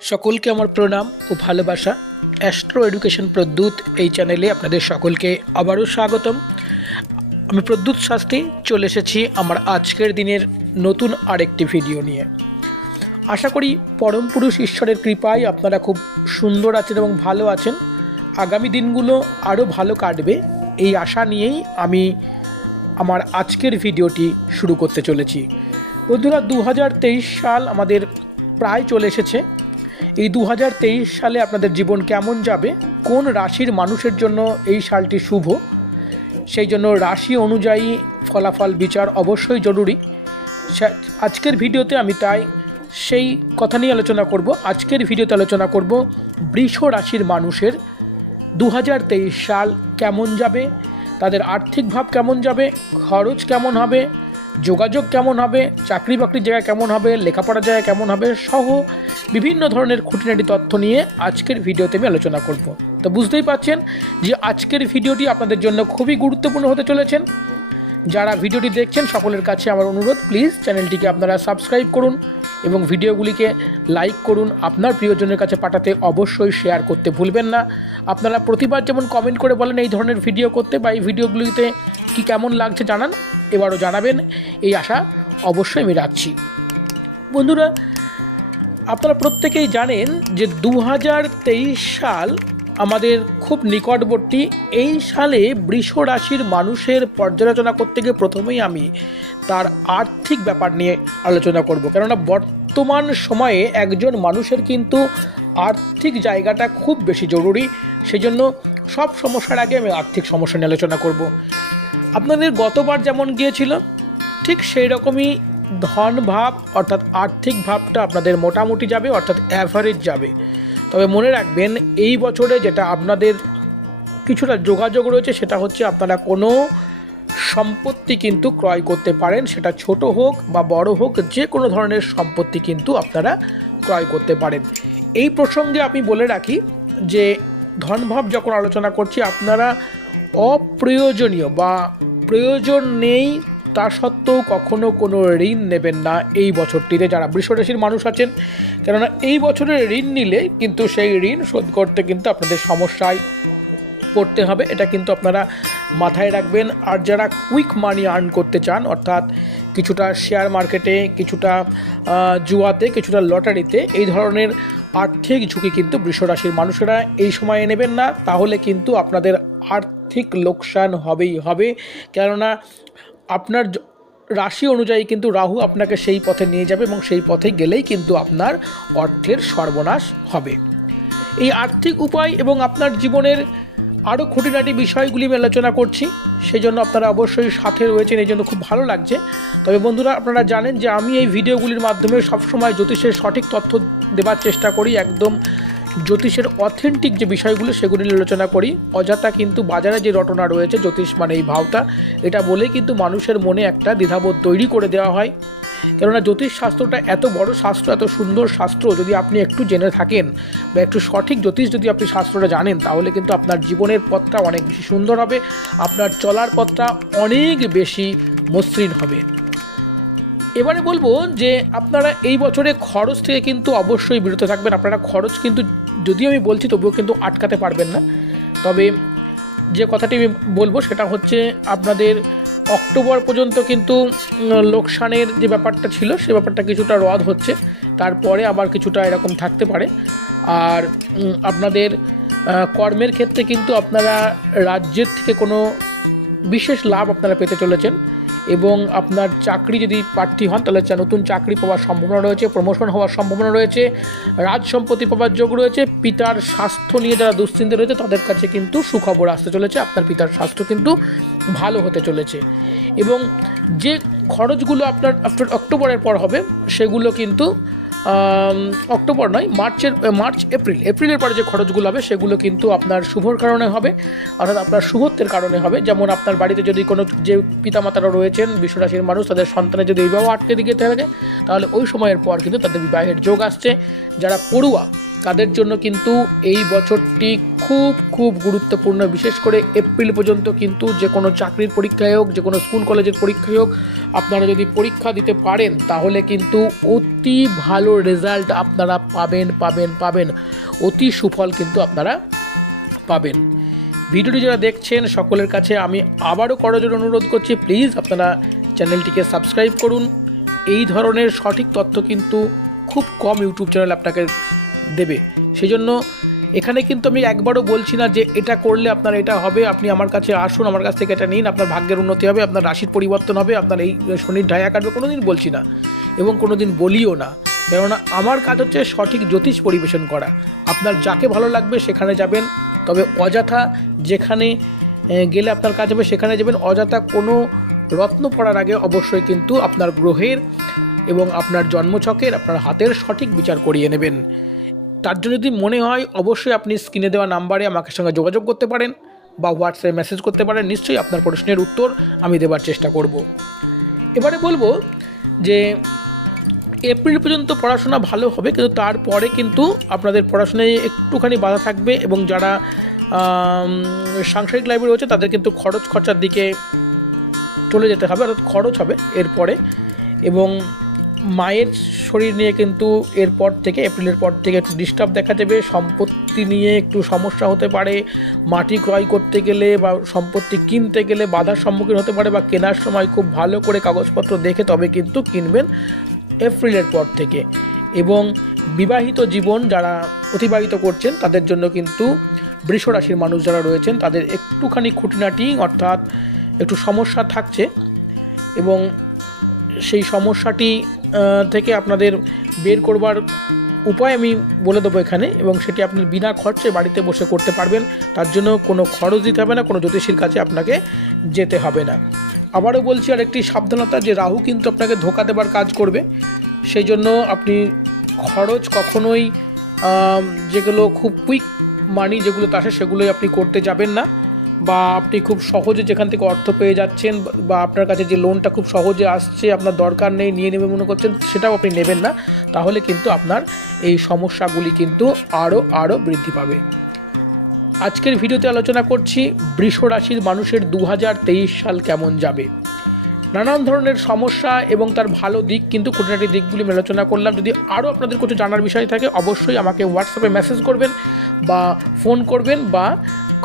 সকলকে আমার প্রণাম ও ভালোবাসা। অ্যাস্ট্রো এডুকেশন প্রদ্যুৎ এই চ্যানেলে আপনাদের সকলকে আবারও স্বাগতম। আমি প্রদ্যুৎ শাস্ত্রী চলে এসেছি আমার আজকের দিনের নতুন আরেকটি ভিডিও নিয়ে। আশা করি পরম পুরুষ ঈশ্বরের কৃপায় আপনারা খুব সুন্দর আছেন এবং ভালো আছেন। আগামী দিনগুলো আরও ভালো কাটবে এই আশা নিয়েই আমি আমার আজকের ভিডিওটি শুরু করতে চলেছি। বন্ধুরা, 2023 সাল আমাদের প্রায় চলে এসেছে। এই 2023 সালে আপনাদের জীবন কেমন যাবে, কোন রাশির মানুষের জন্য এই সালটি শুভ, সেই জন্য রাশি অনুযায়ী ফলাফল বিচার অবশ্যই জরুরি। আজকের ভিডিওতে আমি তাই সেই কথা নিয়ে আলোচনা করব। আজকের ভিডিওতে আলোচনা করব বৃষ রাশির মানুষের 2023 সাল কেমন যাবে, তাদের আর্থিক ভাব কেমন যাবে, খরচ কেমন হবে, যোগাযোগ কেমন হবে, চাকরি বাকরির জায়গা কেমন হবে, লেখাপড়ার জায়গা কেমন হবে, সহ বিভিন্ন ধরনের খুঁটিনাটি তথ্য নিয়ে আজকের ভিডিওতে আমি আলোচনা করব। তো বুঝতেই পারছেন যে আজকের ভিডিওটি আপনাদের জন্য খুবই গুরুত্বপূর্ণ হতে চলেছেন। যারা ভিডিওটি দেখছেন সকলের কাছে আমার অনুরোধ, প্লিজ চ্যানেলটিকে আপনারা সাবস্ক্রাইব করুন এবং ভিডিওগুলিকে লাইক করুন। আপনার প্রিয়জনের কাছে পাঠাতে অবশ্যই শেয়ার করতে ভুলবেন না। আপনারা প্রতিবার যেমন কমেন্ট করে বলেন এই ধরনের ভিডিও করতে বা এই ভিডিওগুলিতে কি কেমন লাগছে জানান, এবারও জানাবেন, এই আশা অবশ্যই আমি রাখছি। বন্ধুরা, আপনারা প্রত্যেকেই জানেন যে 2023 সাল আমাদের খুব নিকটবর্তী। এই সালে বৃষ রাশির মানুষের পর্যালোচনা করতে গিয়ে প্রথমেই আমি তার আর্থিক ব্যাপার নিয়ে আলোচনা করব, কেননা বর্তমান সময়ে একজন মানুষের কিন্তু আর্থিক জায়গাটা খুব বেশি জরুরি। সেজন্য সব সমস্যার আগে আমি আর্থিক সমস্যা নিয়ে আলোচনা করব। আপনাদের গতবার যেমন গিয়েছিল ঠিক সেই রকমই ধন ভাব অর্থাৎ আর্থিক ভাবটা আপনাদের মোটামুটি যাবে, অর্থাৎ অ্যাভারেজ যাবে। তবে মনে রাখবেন এই বছরে যেটা আপনাদের কিছুটা যোগাযোগ রয়েছে সেটা হচ্ছে আপনারা কোনো সম্পত্তি কিন্তু ক্রয় করতে পারেন, সেটা ছোট হোক বা বড় হোক, যে কোনো ধরনের সম্পত্তি কিন্তু আপনারা ক্রয় করতে পারেন। এই প্রসঙ্গে আমি বলে রাখি যে ধনভাব যখন আলোচনা করছি, আপনারা অপ্রয়োজনীয় বা প্রয়োজন নেই তা সত্ত্বেও কখনো কোনো ঋণ নেবেন না এই বছরটিতে যারা বৃষ রাশির মানুষ আছেন, কেননা এই বছরের ঋণ নিলে কিন্তু সেই ঋণ শোধ করতে কিন্তু আপনাদের সমস্যায় পড়তে হবে, এটা কিন্তু আপনারা মাথায় রাখবেন। আর যারা কুইক মানি আর্ন করতে চান, অর্থাৎ কিছুটা শেয়ার মার্কেটে, কিছুটা জুয়াতে, কিছুটা লটারিতে, এই ধরনের আর্থিক ঝুঁকি কিন্তু বৃষ রাশির মানুষেরা এই সময়ে নেবেন না, তাহলে কিন্তু আপনাদের আর্থিক লোকসান হবেই হবে। কেননা আপনার রাশি অনুযায়ী কিন্তু রাহু আপনাকে সেই পথে নিয়ে যাবে এবং সেই পথে গেলেই কিন্তু আপনার অর্থের সর্বনাশ হবে। এই আর্থিক উপায় এবং আপনার জীবনের আরও খুঁটিনাটি বিষয়গুলি আমি আলোচনা করছি, সেই জন্য আপনারা অবশ্যই সাথে রয়েছেন, এই জন্য খুব ভালো লাগছে। তবে বন্ধুরা, আপনারা জানেন যে আমি এই ভিডিওগুলির মাধ্যমে সবসময় জ্যোতিষের সঠিক তথ্য দেওয়ার চেষ্টা করি, একদম জ্যোতিষের অথেন্টিক যে বিষয়গুলো সেগুলি আলোচনা করি। অযথা কিন্তু বাজারে যে রটনা রয়েছে জ্যোতিষ মানে এই ভাওতা, এটা বলে কিন্তু মানুষের মনে একটা দ্বিধাবোধ তৈরি করে দেওয়া হয়। কেননা জ্যোতিষ শাস্ত্রটা এত বড় শাস্ত্র, এত সুন্দর শাস্ত্র, যদি আপনি একটু জেনে থাকেন বা একটু সঠিক জ্যোতিষ যদি আপনি শাস্ত্রটা জানেন, তাহলে কিন্তু আপনার জীবনের পথটা অনেক বেশি সুন্দর হবে, আপনার চলার পথটা অনেক বেশি মসৃণ হবে। এবারে বলবো যে আপনারা এই বছরে খরচ থেকে কিন্তু অবশ্যই বিরত থাকবেন। আপনারা খরচ কিন্তু, যদিও আমি বলছি তবুও কিন্তু আটকাতে পারবেন না। তবে যে কথাটি আমি বলবো সেটা হচ্ছে আপনাদের অক্টোবর পর্যন্ত কিন্তু লোকসানের যে ব্যাপারটা ছিল সে ব্যাপারটা কিছুটা রদ হচ্ছে, তারপরে আবার কিছুটা এরকম থাকতে পারে। আর আপনাদের কর্মের ক্ষেত্রে কিন্তু আপনারা রাজ্যের থেকে কোনো বিশেষ লাভ আপনারা পেতে চলেছেন, এবং আপনার চাকরি যদি প্রার্থী হন তাহলে নতুন চাকরি পাওয়ার সম্ভাবনা রয়েছে, প্রমোশন হওয়ার সম্ভাবনা রয়েছে, রাজ সম্পত্তি পাওয়ার যোগ রয়েছে। পিতার স্বাস্থ্য নিয়ে যারা দুশ্চিন্তা রয়েছে তাদের কাছে কিন্তু সুখবর আসতে চলেছে, আপনার পিতার স্বাস্থ্য কিন্তু ভালো হতে চলেছে। এবং যে খরচগুলো আপনার অক্টোবরের পর হবে সেগুলো কিন্তু অক্টোবর নয়, এপ্রিলের পরে যে খরচগুলো হবে সেগুলো কিন্তু আপনার শুভর কারণে হবে, অর্থাৎ আপনার শুভত্বের কারণে হবে। যেমন আপনার বাড়িতে যদি কোনো যে পিতামাতারা রয়েছেন বৃষ রাশির মানুষ, তাদের সন্তানের যদি বিবাহ আটকে দিকে থাকে, তাহলে ওই সময়ের পর কিন্তু তাদের বিবাহের যোগ আসছে। যারা পড়ুয়া তাদের জন্য কিন্তু এই বছরটি খুব খুব গুরুত্বপূর্ণ। বিশেষ করে এপ্রিল পর্যন্ত কিন্তু যে কোনো চাকরির পরীক্ষায় হোক, যে কোনো স্কুল কলেজের পরীক্ষায় হোক, আপনারা যদি পরীক্ষা দিতে পারেন তাহলে কিন্তু অতি ভালো রেজাল্ট আপনারা পাবেন, অতি সুফল কিন্তু আপনারা পাবেন। ভিডিওটি যারা দেখছেন সকলের কাছে আমি আবারও করজোড়ে অনুরোধ করছি, প্লিজ আপনারা চ্যানেলটিকে সাবস্ক্রাইব করুন। এই ধরনের সঠিক তথ্য কিন্তু খুব কম ইউটিউব চ্যানেল আপনাকে দেবে। সেই জন্য এখানে কিন্তু আমি একবারও বলছি না যে এটা করলে আপনার এটা হবে, আপনি আমার কাছে আসুন, আমার কাছ থেকে এটা নিন, আপনার ভাগ্যের উন্নতি হবে, আপনার রাশির পরিবর্তন হবে, আপনার এই শনির ঢায়া কাটবে, কোনো দিন বলছি না এবং কোনো দিন বলিও না। কেননা আমার কাজ হচ্ছে সঠিক জ্যোতিষ পরিবেশন করা। আপনার যাকে ভালো লাগবে সেখানে যাবেন, তবে অযথা যেখানে গেলে আপনার কাজ হবে সেখানে যাবেন। অযথা কোনো রত্ন পড়ার আগে অবশ্যই কিন্তু আপনার গ্রহের এবং আপনার জন্মছকের, আপনার হাতের সঠিক বিচার করিয়ে নেবেন। তার জন্য যদি মনে হয় অবশ্যই আপনি স্ক্রিনে দেওয়া নাম্বারে আমাকে সঙ্গে যোগাযোগ করতে পারেন বা হোয়াটসঅ্যাপে মেসেজ করতে পারেন। নিশ্চয়ই আপনার প্রশ্নের উত্তর আমি দেওয়ার চেষ্টা করব। এবারে বলবো যে এপ্রিল পর্যন্ত পড়াশোনা ভালো হবে, কিন্তু তারপরে কিন্তু আপনাদের পড়াশোনায় একটুখানি বাধা থাকবে এবং যারা সাংসারিক লাইফে রয়েছে তাদের কিন্তু খরচার দিকে চলে যেতে হবে, অর্থাৎ খরচ হবে এরপরে। এবং মায়ের শরীর নিয়ে কিন্তু এরপর থেকে, এপ্রিলের পর থেকে একটু ডিস্টার্ব দেখা যাবে। সম্পত্তি নিয়ে একটু সমস্যা হতে পারে, মাটি ক্রয় করতে গেলে বা সম্পত্তি কিনতে গেলে বাধার সম্মুখীন হতে পারে, বা কেনার সময় খুব ভালো করে কাগজপত্র দেখে তবে কিন্তু কিনবেন এপ্রিলের পর থেকে। এবং বিবাহিত জীবন যারা অতিবাহিত করছেন তাদের জন্য কিন্তু বৃষ রাশির মানুষ যারা রয়েছেন তাদের একটুখানি খুঁটিনাটি অর্থাৎ একটু সমস্যা থাকছে, এবং সেই সমস্যাটি থেকে আপনাদের বের করবার উপায় আমি বলে দেবো এখানে, এবং সেটি আপনি বিনা খরচে বাড়িতে বসে করতে পারবেন। তার জন্য কোনো খরচ দিতে হবে না, কোনো জ্যোতিষীর কাছে আপনাকে যেতে হবে না। আবারও বলছি আর একটি সাবধানতা, যে রাহু কিন্তু আপনাকে ধোঁকা দেবার কাজ করবে। সেই জন্য আপনি খরচ কখনোই যেগুলো খুব কুইক মানি যেগুলো আসে সেগুলোই আপনি করতে যাবেন না, বা আপনি খুব সহজে যেখান থেকে অর্থ পেয়ে যাচ্ছেন বা আপনার কাছে যে লোনটা খুব সহজে আসছে, আপনার দরকার নেই, নিয়ে নেবে মনে করছেন, সেটাও আপনি নেবেন না। তাহলে কিন্তু আপনার এই সমস্যাগুলি কিন্তু আরও বৃদ্ধি পাবে। আজকের ভিডিওতে আলোচনা করছি বৃষ রাশির মানুষের 2023 সাল কেমন যাবে। নানান ধরনের সমস্যা এবং তার ভালো দিক কিন্তু খুঁটিনাটি দিকগুলি আলোচনা করলাম। যদি আরও আপনাদের কিছু জানার বিষয় থাকে অবশ্যই আমাকে হোয়াটসঅ্যাপে মেসেজ করবেন বা ফোন করবেন বা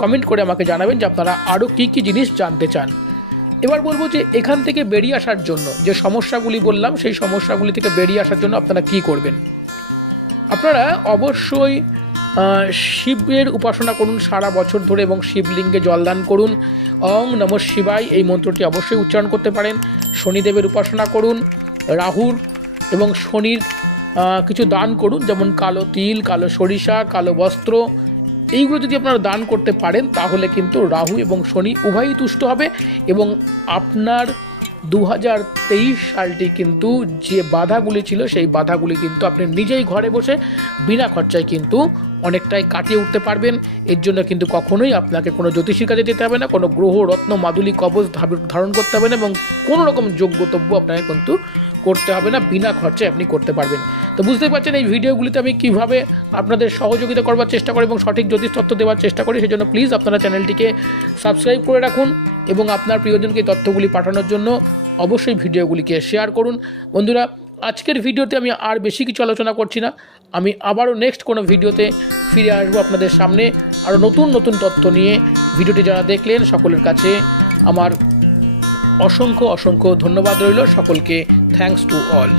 কমেন্ট করে আমাকে জানাবেন যে আপনারা আরও কী কী জিনিস জানতে চান। এবার বলবো যে এখান থেকে বেরিয়ে আসার জন্য যে সমস্যাগুলি বললাম সেই সমস্যাগুলি থেকে বেরিয়ে আসার জন্য আপনারা কী করবেন। আপনারা অবশ্যই শিবের উপাসনা করুন সারা বছর ধরে এবং শিবলিঙ্গে জলদান করুন। ওং নমঃ শিবায় এই মন্ত্রটি অবশ্যই উচ্চারণ করতে পারেন। শনিদেবের উপাসনা করুন, রাহুর এবং শনির কিছু দান করুন, যেমন কালো তিল, কালো সরিষা, কালো বস্ত্র, এইগুলো যদি আপনারা দান করতে পারেন তাহলে কিন্তু রাহু এবং শনি উভয়ই তুষ্ট হবে এবং আপনার 2023 সালটি কিন্তু যে বাধাগুলি ছিল সেই বাধাগুলি কিন্তু আপনি নিজেই ঘরে বসে বিনা খরচায় কিন্তু অনেকটাই কাটিয়ে উঠতে পারবেন। এর জন্য কিন্তু কখনোই আপনাকে কোনো জ্যোতিষীর কাছে যেতে হবে না, কোনো গ্রহ রত্ন মাদুলি কবচ ধারণ করতে হবে না, এবং কোনো রকম যোগ্যতব্য আপনাকে কিন্তু করতে হবে না, বিনা খরচায় আপনি করতে পারবেন। তো বুঝতেই পারছেন এই ভিডিওগুলিতে আমি কীভাবে আপনাদের সহযোগিতা করবার চেষ্টা করি এবং সঠিক জ্যোতিষ তথ্য দেওয়ার চেষ্টা করি। সেজন্য প্লিজ আপনারা চ্যানেলটিকে সাবস্ক্রাইব করে রাখুন এবং আপনার প্রিয়জনকে এই তথ্যগুলি পাঠানোর জন্য অবশ্যই ভিডিওগুলিকে শেয়ার করুন। বন্ধুরা, আজকের ভিডিওতে আমি আর বেশি কিছু আলোচনা করছি না, আমি আবারও নেক্সট কোনো ভিডিওতে ফিরে আসবো আপনাদের সামনে আরও নতুন নতুন তথ্য নিয়ে। ভিডিওটি যারা দেখলেন সকলের কাছে আমার অসংখ্য ধন্যবাদ রইল। সকলকে থ্যাঙ্কস টু অল।